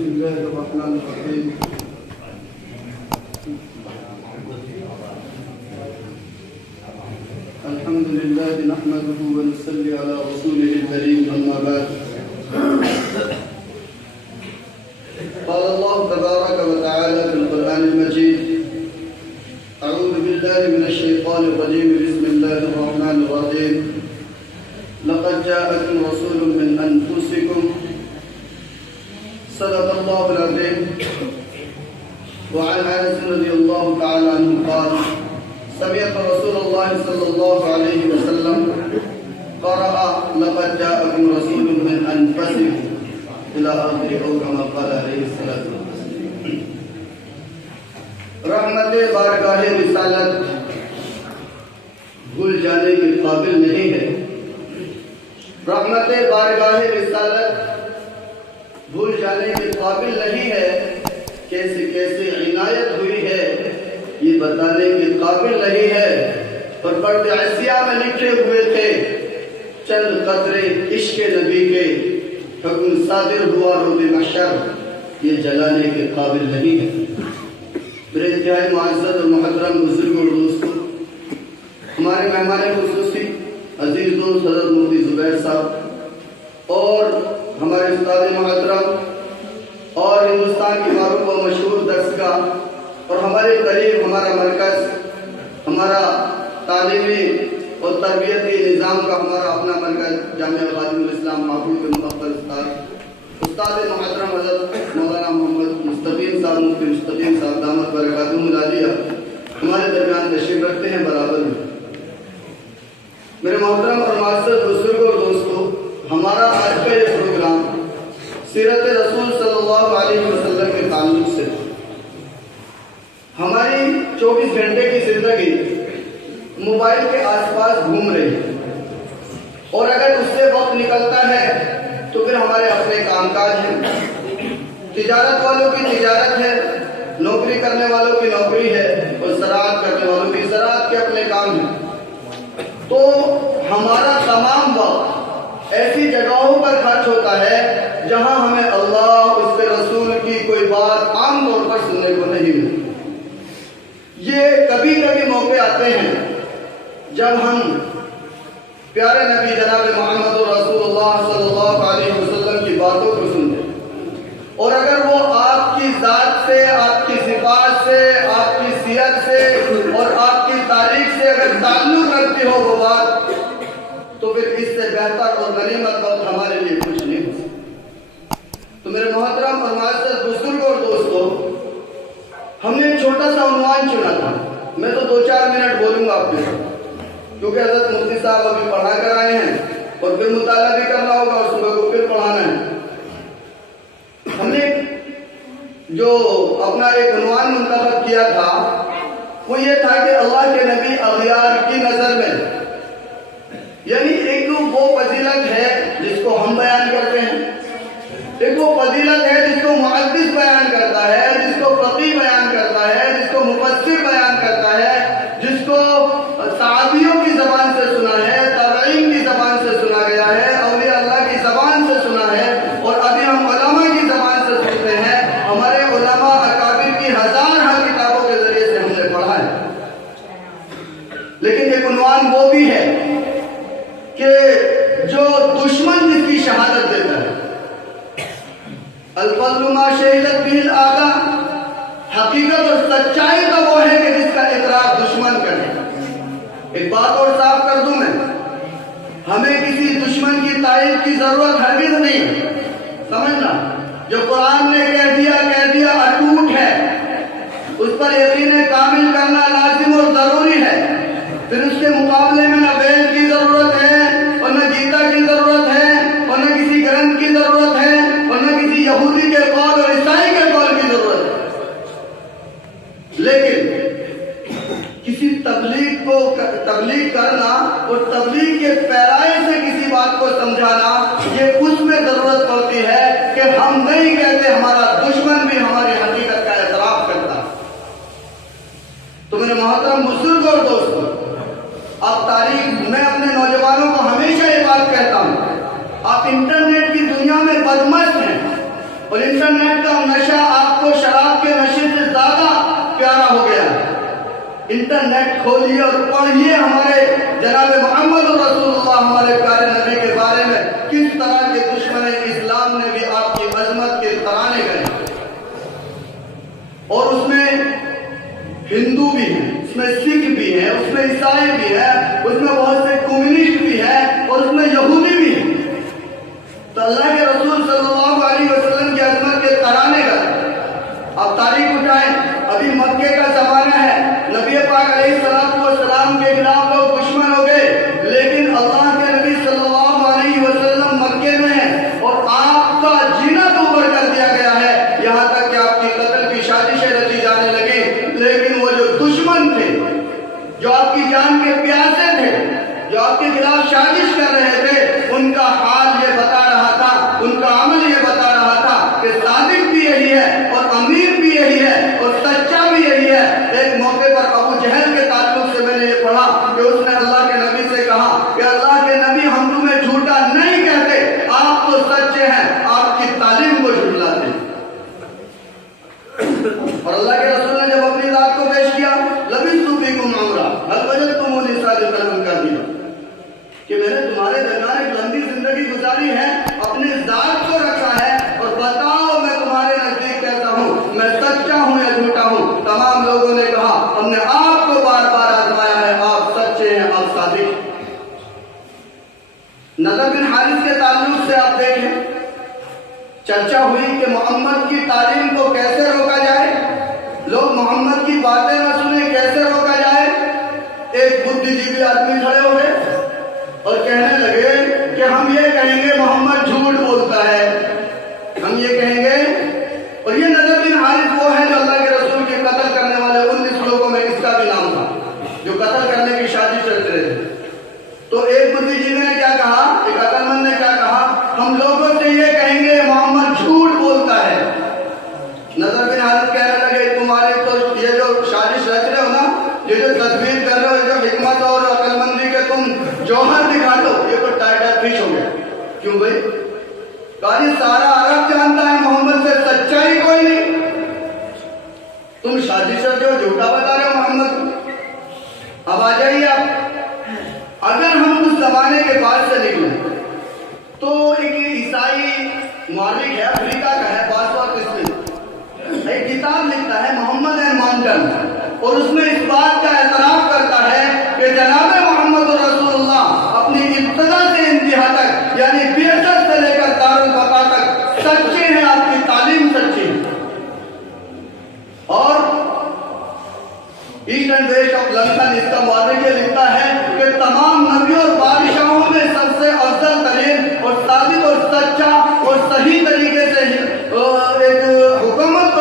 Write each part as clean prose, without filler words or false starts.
بسم الله الرحمن الرحيم. الحمد لله نحمده ونصلي على رسوله الكريم، أما بعد. قال الله تبارك وتعالى في القرآن المجيد: أعوذ بالله من الشيطان الرجيم، بسم الله الرحمن الرحيم. لقد جاءكم رسول من أنفسكم صدق الله العظيم. وعن أنس رضي الله تعالى عنه قال: سمعت رسول الله صلى الله عليه وسلم قرأ: لقد جاءكم رسول من أنفسكم إلى آخر أو كما قال عليه الصلاة والسلام. رحمت بارگاہ رسالت بھول جانے کے قابل نہیں ہے. رحمت بارگاہ رسالت بھول جانے کے قابل نہیں ہے. کیسے کیسے عنایت ہوئی ہے یہ بتانے کے قابل نہیں ہے. اور پردہ عصیہ میں لکھے ہوئے تھے چند قطرے عشق نبی کے، حکم صادر ہوا روز محشر، یہ جلانے کے قابل نہیں ہے. میرے انتہائی معزز اور محترم بزرگوں اور دوستوں، ہمارے مہمان خصوصی عزیز دوست حضرت مفتی زبیر صاحب اور ہمارے استاد محترم اور ہندوستان کی معروف و مشہور درسگاہ اور ہمارے قریب ہمارا مرکز، ہمارا تعلیمی اور تربیتی نظام کا ہمارا اپنا مرکز جامعہ خادم الاسلام محبوب مقبل استاد محترم حضرت مولانا محمد مستقیم صاحب، مفتی مستقیم صاحب دامت برکاتہم العالیہ ہمارے درمیان تشریف رکھتے ہیں برابر میں. میرے محترم اور معزز بزرگوں اور دوستوں، ہمارا آج کا یہ پروگرام سیرت رسول صلی اللہ علیہ وسلم کے تعلق سے. ہماری 24 گھنٹے کی زندگی موبائل کے آس پاس گھوم رہی ہے، اور اگر اس سے وقت نکلتا ہے تو پھر ہمارے اپنے کام کاج ہیں. تجارت والوں کی تجارت ہے، نوکری کرنے والوں کی نوکری ہے، اور زراعت کرنے والوں کی زراعت کے اپنے کام ہیں. تو ہمارا تمام وقت ایسی جگہوں پر خرچ ہوتا ہے جہاں ہمیں اللہ اس کے رسول کی کوئی بات عام طور پر سننے کو نہیں ملتی. یہ کبھی کبھی موقع آتے ہیں جب ہم پیارے نبی جناب محمد رسول اللہ صلی اللہ علیہ وسلم کی باتوں کو سنتے ہیں، اور اگر وہ آپ کی ذات سے، آپ کی صفات سے، آپ کی سیرت سے اور آپ کی تاریخ سے اگر تعلق رکھتی ہو وہ بات، تو پھر اس سے بہتر اور غنیمت وقت ہمارے لیے کچھ نہیں ہو سکتا. تو میرے محترم اور معزز بزرگوں اور دوستوں، ہم نے چھوٹا سا عنوان چنا تھا. میں تو 2-4 منٹ بولوں گا آپ کے ساتھ، کیونکہ حضرت مفتی صاحب ابھی پڑھا کر آئے ہیں اور پھر مطالعہ بھی کرنا ہوگا اور صبح کو پھر پڑھانا ہے. ہم نے جو اپنا ایک عنوان منتخب کیا تھا وہ یہ تھا کہ اللہ کے نبی اغیار کی نظر میں، یعنی ایک وہ فضیلت ہے جس کو ہم بیان کرتے ہیں، ایک وہ فضیلت ہے جس کو محدث بیان کرتا ہے، جس کو فقیہ بیان کرتا ہے، جس کو مفسر بیان کرتا ہے، جس کو صحابیوں کی زبان سے سنا ہے، تابعین کی زبان سے سنا گیا ہے، اولیاء اللہ کی زبان سے سنا ہے، اور ابھی ہم علماء کی زبان سے سنتے ہیں. ہمارے علماء اکابر کی ہزار کتابوں کے ذریعے سے ہم نے پڑھا ہے. لیکن ایک عنوان وہ بھی ہے کہ جو دشمن جس کی شہادت دیتا ہے، الفضل ما شہدت به الاعداء، حقیقت اور سچائی کا وہ ہے کہ جس کا اقرار دشمن کرے. ایک بات اور صاف کر دوں میں، ہمیں کسی دشمن کی تائید کی ضرورت ہرگز نہیں. سمجھنا، جو قرآن نے کہہ دیا اٹوٹ ہے، اس پر یقین کامل کرنا لازم اور ضروری ہے. پھر اس کے مقابلے میں نہ وید کی ضرورت ہے، اور نہ گیتا کی ضرورت ہے، اور نہ کسی گرنتھ کی ضرورت ہے، اور نہ کسی یہودی کے قول اور عیسائی کے قول کی ضرورت ہے. لیکن کسی تبلیغ کرنا اور تبلیغ کے پیرائے سے کسی بات کو سمجھانا، یہ اس میں ضرورت پڑتی ہے کہ ہم نہیں کہتے، ہمارا دشمن بھی ہماری حقیقت کا اعتراف کرتا. تو میرے محترم بزرگ اور دوستوں، اب تاریخ میں اپنے نوجوانوں کو ہمیشہ یہ بات کہتا ہوں، آپ انٹرنیٹ کی دنیا میں بدمست ہیں، اور اور انٹرنیٹ کا نشہ آپ کو شراب کے نشے سے زیادہ پیارا ہو گیا۔ انٹرنیٹ کھولیے اور پڑھیے ہمارے جناب محمد رسول اللہ ہمارے پیارے نبی کے بارے میں کس طرح کے دشمن اسلام نے بھی آپ کی عظمت کے ترانے گئے، اور اس میں ہندو بھی ہیں، اس میں سکھ بھی ہیں، اس میں عیسائی بھی ہیں، اس میں بہت سے کمیونسٹ بھی ہیں، اور اس میں یہودی بھی ہیں۔ تو اللہ کے رسول صلی اللہ علیہ وسلم کی عظمت کے ترانے گئے۔ آپ تاریخ اٹھائیں، ابھی مکے کا زمانہ ہے، نبی پاک علیہ السلام کے خلاف لوگ دشمن ہو گئے، لیکن اللہ کے نبی صلی اللہ علیہ وسلم مکے میں ہیں، اور آپ کا جینا تو اوپر کر دیا گیا ہے، یہاں تک کہ آپ کی قتل کی سازشیں رچی جانے لگی، لیکن وہ جو دشمن تھے، جو آپ کی جان کے پیاسے تھے، جو آپ کے خلاف سازش کر رہے تھے، ان کا حال یہ بتا رہا تھا، ان کا عمل یہ بتا رہا تھا کہ صادق بھی یہی ہے اور امین بھی یہی ہے اور سچا بھی یہی ہے۔ ایک موقع پر ابو جہل کے تعلق سے میں نے یہ پڑھا کہ اس نے اللہ کے نبی سے کہا کہ اللہ کے نبی ہم تمہیں جھوٹا نہیں کہتے، آپ تو سچے ہیں، آپ کی تعلیم کو جھٹلاتے ہیں۔ اور اللہ کے رسول نے جب اپنی ذات کو پیش کیا، لبثت فیکم عمرا هل وجدتمونی صادقا ام کاذبا، کہ میں نے تمہارے درمیان ایک لمبی زندگی گزاری ہے، اپنے ذات کو رکھا ہے، اور بتاؤ میں تمہارے نزدیک کیسا ہوں، میں سچا ہوں یا جھوٹا ہوں؟ تمام لوگوں نے کہا ہم نے آپ کو بار بار آزمایا ہے، آپ سچے ہیں، آپ صادق۔ نضر بن حارث کے تعلق سے آپ دیکھیں، چرچا ہوئی کہ محمد کی تعلیم کو کیسے روکا جائے، لوگ محمد کی باتیں نہ سنیں، کیسے روکا جائے۔ ایک بدھ جیوی آدمی کھڑے ہو گئے اور کہنے لگے کہ ہم یہ کہیں گے محمد جھوٹ بولتا ہے، ہم یہ کہیں گے۔ اور یہ نضر بن حارث وہ ہے جو اللہ کے رسول کے قتل کرنے والے 19 لوگوں میں اس کا بھی نام تھا، جو قتل کرنے کی سازش چل رہے تھے۔ تو ایک بدھ جیوی نے کیا کہا، ایک عقل مند نے کیا کہا، ہم لوگوں سے یہ کہیں گے محمد جھوٹ بولتا ہے۔ نضر بن حارث کہنے لگے تمہارے تو یہ جو سازش رچ رہے ہو نا، یہ جو تدبیر کر رہے ہو، جو حکمت اور عقل مندی کے تم جوہر دکھا دو، یہ تو ٹائٹل فش ہو گیا۔ کیوں بھائی؟ کہا سارا عرب جانتا ہے محمد سے سچائی کوئی نہیں، تم سازش رچ رہے ہو، جھوٹا بتا رہے ہو محمد کو۔ اب آ جائیے آپ، اگر ہم اس زمانے کے بعد سے نکلیں تو ایک عیسائی مورخ ہے، افریقہ کا ہے، باسوار قسم، ایک کتاب لکھتا ہے محمد اینڈ مانٹن، اور اس میں اس بات کا اعتراف کرتا ہے کہ جناب محمد رسول اللہ اپنی ابتدا سے انتہا تک، یعنی بعثت سے لے کر دارالبقاء تک سچے ہیں، آپ کی تعلیم سچی ہے۔ اور east and west of London اس کا مورخ یہ لکھتا ہے کہ تمام نبیوں اور بادشاہوں میں سب سے افضل ترین اور صادق اور سچا اور صحیح طریقے سے ایک حکومت کو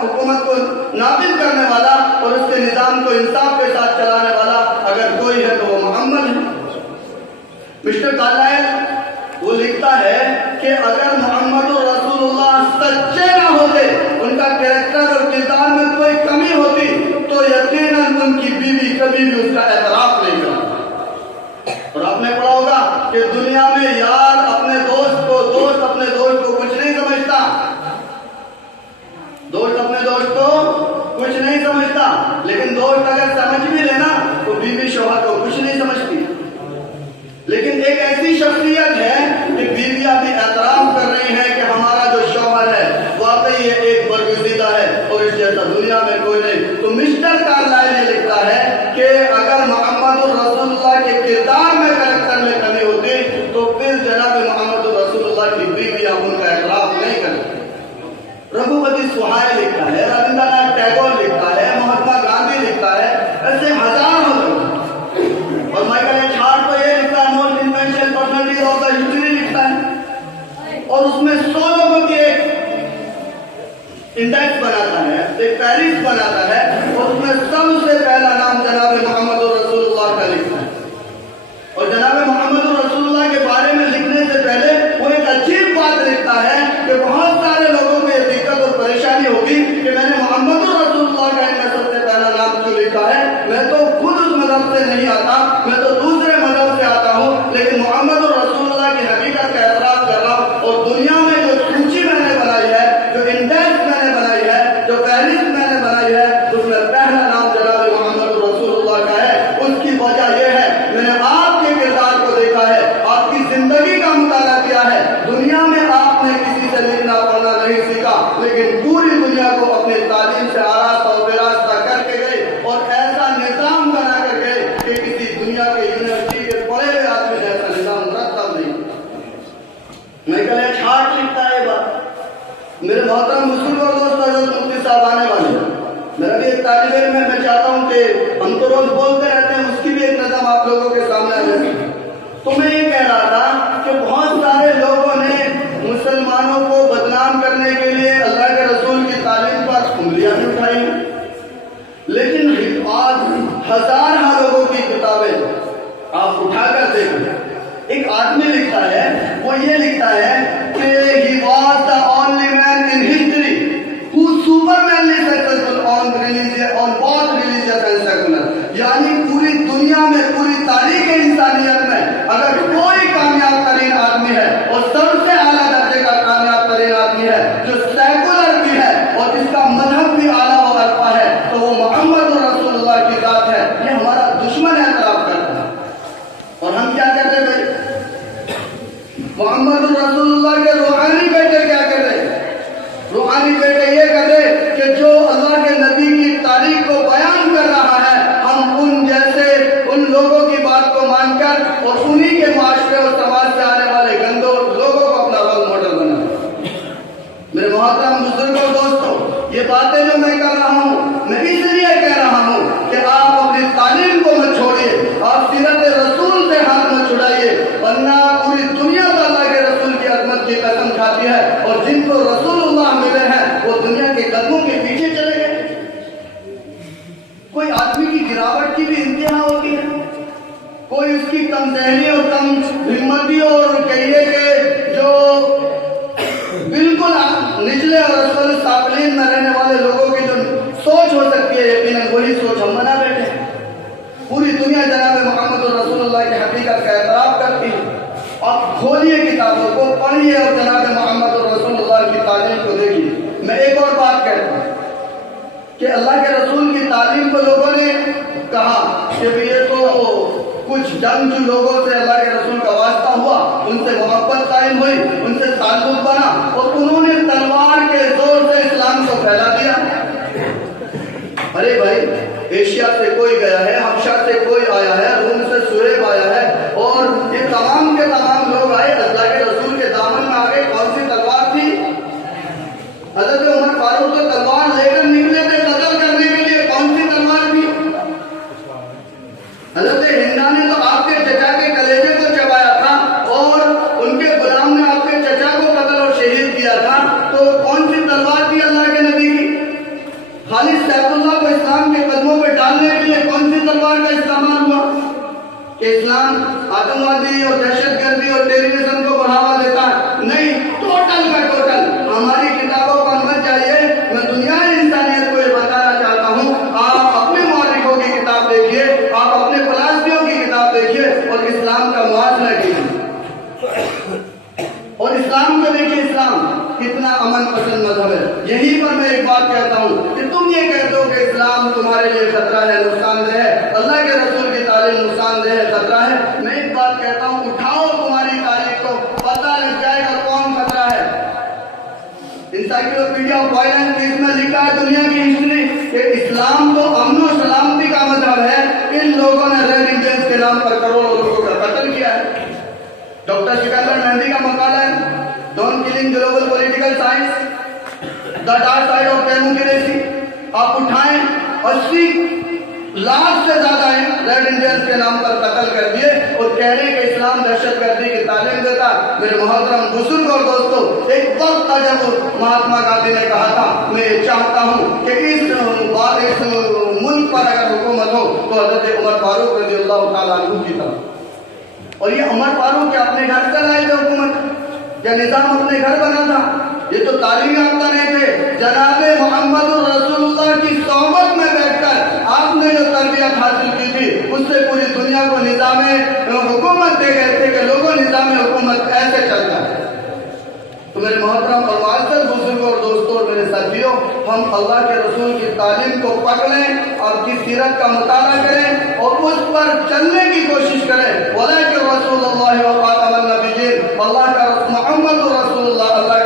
حکومت کو نافذ کرنے والا اور اس کے نظام کو انصاف کے ساتھ چلانے والا اگر کوئی ہے تو وہ محمد ہے۔ مسٹر کارلائل وہ لکھتا ہے کہ اگر محمد رسول اللہ سچے نہ ہوتے، ان کا کریکٹر اور کردار میں کوئی کمی ہوتی، تو یقیناً ان کی بیوی کبھی بھی اس کا اعتراف نہیں کرتی۔ اور آپ نے پڑھا ہوگا کہ دنیا میں یار اپنے دوست کو کچھ نہیں سمجھتا، دوست اپنے دوست کو کچھ نہیں سمجھتا، لیکن دوست اگر سمجھ بھی لینا تو بیوی شوہر کو کچھ نہیں سمجھتی۔ لیکن ایک ایسی شخصیت ہے کہ بیویاں بھی اعتراف کر رہی ہیں کہ ہمارا جو شوہر ہے واقعی یہ ایک برگزیدہ ہے اور اس جیسا دنیا میں کوئی نہیں۔ تو مسٹر کارلائل یہ لکھتا ہے کہ اگر محمد رسول اللہ کے کردار میں کریکٹر میں کمی ہوتی تو پھر جناب محمد رسول اللہ کی بیویاں ان کا اعتراف نہیں کرتی۔ رگھوپتی سہائے لکھتا ہے، رابندر ناتھ ٹیگور لکھتا ہے، مہاتما گاندھی لکھتا ہے، ایسے ہزاروں لوگ، اور مائیکل ایچ ہارٹ تو یہ لکھتا ہے most influential personalities of the history لکھتا ہے، اور اس میں 100 لوگوں کی ایک انڈیکس بناتا ہے، ایک فہرست بناتا ہے، اور اس میں سب سے پہلا نام جناب محمد رسول اللہ کا لکھتا ہے۔ اور جناب محمد رسول اللہ کے بارے میں لکھنے سے پہلے وہ ایک عجیب بات لکھتا ہے کہ بہت سارے لوگوں کو یہ دقت اور پریشانی ہوگی کہ میں نے محمد رسول اللہ کا ان میں سب سے پہلا نام کیوں لکھا ہے، میں تو خود اس مذہب سے نہیں آتا، میں تو دوسرے مذہب سے آتا ہوں، لیکن محمد رسول اللہ کی حقیقت کا اعتراف کر رہا ہوں، اور دنیا میں جو سوچی میں نے آپ نے کسی سے لکھنا پڑھنا نہیں سیکھا، لیکن پوری دنیا کو اپنی تعلیم سے آراستہ و وراستہ کر کے گئے اور ایسا نظام بنا کر گئے کہ کسی دنیا کے یونیورسٹی کے پڑھے ہوئے آدمی نے ایسا نظام مرتب نہیں۔ میں کہا ایک ہارٹ لکھتا ہے بات۔ میرے محترم بزرگ اور دوست حضرت مفتی صاحب آنے والے ہیں، میرا بھی ایک طالب علم ہے، میں چاہتا ہوں کہ ہم تو روز بولتے رہتے ہیں، اس کی بھی ایک نظم آپ لوگوں کے سامنے آ جائے۔ تو میں یہ کہہ رہا تھا کہ بہت سارے لوگوں نے مسلمانوں کو بدنام کرنے کے لیے اللہ کے رسول کی تعلیم پر انگلیاں بھی اٹھائی، لیکن آج ہزارہ لوگوں کی کتابیں آپ اٹھا کر دیکھیں، ایک آدمی لکھتا ہے، وہ یہ لکھتا ہے کہ he was the only man in history who supermanly successful on both religious and secular، یعنی پوری دنیا میں، پوری تاریخ انسانیت میں اگر کوئی کامیاب ترین آدمی ہے اور سب سے اعلیٰ درجے کا کامیاب ترین آدمی ہے جو سیکولر بھی ہے اور اس کا مذہب بھی اعلیٰ و برپا ہے، تو وہ محمد رسول اللہ کی ذات ہے۔ یہ ہمارا دشمن اعتراف کرتا ہے، اور ہم کیا کہتے ہیں بھائی؟ محمد رسول اللہ کے روحانی بیٹے کیا کہتے ہیں؟ روحانی بیٹے یہ کہتے کہ جو اللہ کے نبی کی تاریخ کو بیان کر رہا ہے، ہم ان جیسے ان لوگوں کی بات کو مان کر اور انہی کے معاشرے اور سماج سے آنے والے گندوں لوگوں کو اپنا رول ماڈل بنائیں۔ میرے محترم بزرگوں دوستوں، یہ باتیں جو میں کر رہا ہوں، میں اس لیے کہہ رہا ہوں کہ آپ اپنی تعلیم کو مت چھوڑیے، آپ سیرت رسول سے ہاتھ مت چھڑائیے، ورنہ پوری دنیا اللہ کے رسول کی عظمت کی قسم کھاتی ہے، اور جن کو رسول اللہ ملے ہیں وہ دنیا کے قدموں کے پیچھے چلے گئے۔ کوئی آدمی کی گراوٹ کی بھی انتہا ہوتی ہے، کوئی اس کی کم ذہنی اور کم ہمتی اور کہیے کہ جو بالکل نچلے اور اسفل سافلین میں رہنے والے لوگوں کی جو سوچ ہو سکتی ہے، یقیناً وہی سوچ ہم بنا بیٹھے ہیں۔ پوری دنیا جناب محمد رسول اللہ کی حقیقت کا اعتراف کرتی ہے۔ آپ کھولیے کتابوں کو، پڑھیے اور جناب محمد رسول اللہ کی تعلیم کو دیکھیے۔ میں ایک اور بات کہتا ہوں کہ اللہ کے رسول کی تعلیم کو لوگوں نے کہا کہ یہ تو کچھ جنگ لوگوں سے اللہ کے رسول کا واسطہ ہوا، ان سے محبت قائم ہوئی، ان سے تعلق بنا اور انہوں نے تلوار کے زور سے اسلام کو پھیلا دیا۔ ارے بھائی، ایشیا سے کوئی گیا ہے، حبشہ سے کوئی آیا ہے، روم سے سہیب آیا ہے، اور یہ تمام کے تمام لوگ آئے، اللہ کے رسول کے دامن میں آگے کون سی تلوار تھی؟ حضرت عمر فاروق تو تلوار لے کر نکلے تھے قتل کرنے کے لیے، کون سی تلوار تھی؟ حضرت ہندا نے تو آپ کے چچا کے کلیجے کو چبایا تھا، اور ان کے غلام نے آپ کے چچا کو قتل اور شہید کیا تھا، تو کون سی تلوار تھی اللہ کے نبی کی؟ خالد سیف اللہ کو اسلام کے قدموں پہ ڈالنے کے لیے کون سی تلوار کا استعمال ہوا؟ کہ اسلام آتنوادی اور دہشت گردی اور ٹیررزم کو بڑھاوا دیتا ہے؟ نہیں، ٹوٹل کا ٹوٹل ہماری کتابوں پر مت جائیے۔ میں دنیا انسانیت کو یہ بتانا چاہتا ہوں، آپ اپنے مورخوں کی کتاب دیکھیے، آپ اپنے فلسفیوں کی کتاب دیکھیے اور اسلام کا موازنہ کیجیے، اور اسلام کو دیکھیے، اسلام کتنا امن پسند مذہب ہے۔ یہیں پر میں ایک بات کہتا ہوں کہ تم یہ کہتے ہو کہ اسلام تمہارے لیے خطرہ ہے، نقصان دہ ہے، اللہ کے رسول کی تعلیم نقصان دہ ہے، خطرہ ہے۔ میں ایک بات کہتا ہوں، اٹھاؤ تمہاری تاریخ کو، پتہ لگ جائے گا کون خطرہ ہے۔ انسائکلوپیڈیا آف وائلنس پیس میں لکھا ہے دنیا کی ہسٹری کہ اسلام تو امن و سلامتی کا مذہب ہے، ان لوگوں نے ریڈ انڈینس کے نام پر کروڑوں لوگوں کا قتل کیا ہے۔ ڈاکٹر سکندر مہندی کا مقالہ ہے، ڈون کلنگ global political science, the dark side of democracy. آپ اٹھائیں، 80 لاکھ سے زیادہ ہیں ریڈ انڈینس کے نام پر قتل کر دیے اور کہہ رہے ہیں کہ اسلام دہشت گردی کی تعلیم دیتا۔ میرے محترم بزرگ اور دوستوں، ایک وقت تھا جب مہاتما گاندھی نے کہا تھا میں چاہتا ہوں کہ اس ملک پر اگر حکومت ہو تو حضرت عمر فاروق رضی اللہ تعالیٰ عنہ کی طرح۔ اور یہ عمر فاروق کے اپنے گھر سے لائے تھے حکومت، یا نظام اپنے گھر بنا تھا؟ یہ تو تعلیم یافتہ نہیں تھے۔ جناب محمد رسول اللہ کی صحبت میں بیٹھ کر آپ نے جو تربیت حاصل کی تھی، اس سے پوری دنیا کو نظام حکومت دے گئے تھے کہ لوگوں نظام حکومت ایسے چلتا ہے۔ تو میرے محترم اور معزز بزرگوں اور دوستوں اور میرے ساتھیوں، ہم اللہ کے رسول کی تعلیم کو پکڑیں، آپ کی سیرت کا مطالعہ کریں اور اس پر چلنے کی کوشش کریں۔ وَلَٰكِن رسول اللہ وَخَاتَمَ النَّبِيِّينَ، اللہ کا محمد رسول اللہ اللہ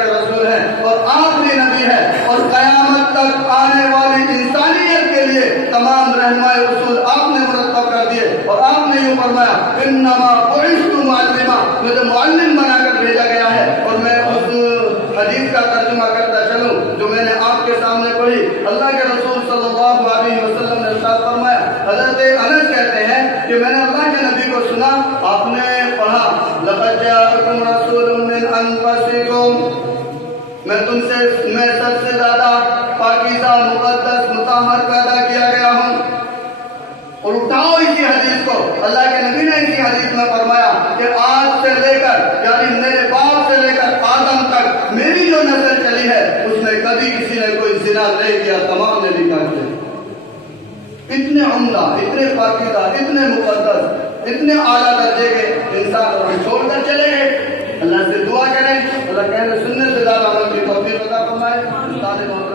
حدیث کا ترجمہ کرتا چلوں جو میں نے آپ کے سامنے پڑھی۔ اللہ کے رسول صلی اللہ علیہ وسلم نے ارشاد فرمایا، حضرت انس کہتے ہیں کہ میں نے اللہ کے نبی کو سنا، آپ نے پڑھا لقد جاءکم رسول من انفسکم، میں سب سے زیادہ پاکیزہ مقدس مطہر پیدا کیا گیا ہوں۔ اور اٹھاؤ اسی حدیث کو، اللہ کے نبی نے اسی حدیث میں فرمایا کہ آج سے لے کر یعنی میرے باپ سے لے کر آدم تک میری جو نسل چلی ہے اس میں کبھی کسی نے کوئی زنا نہیں کیا، تمام نے بھی کر دیا۔ اتنے عمدہ، اتنے پاکیزہ، اتنے مقدس، اتنے اعلیٰ درجے کے انسان اور چھوڑ کر چلے گئے۔ اللہ سے دعا کریں اللہ کہنے سننے سے زیادہ عمل کی توفیق عطا فرمائے۔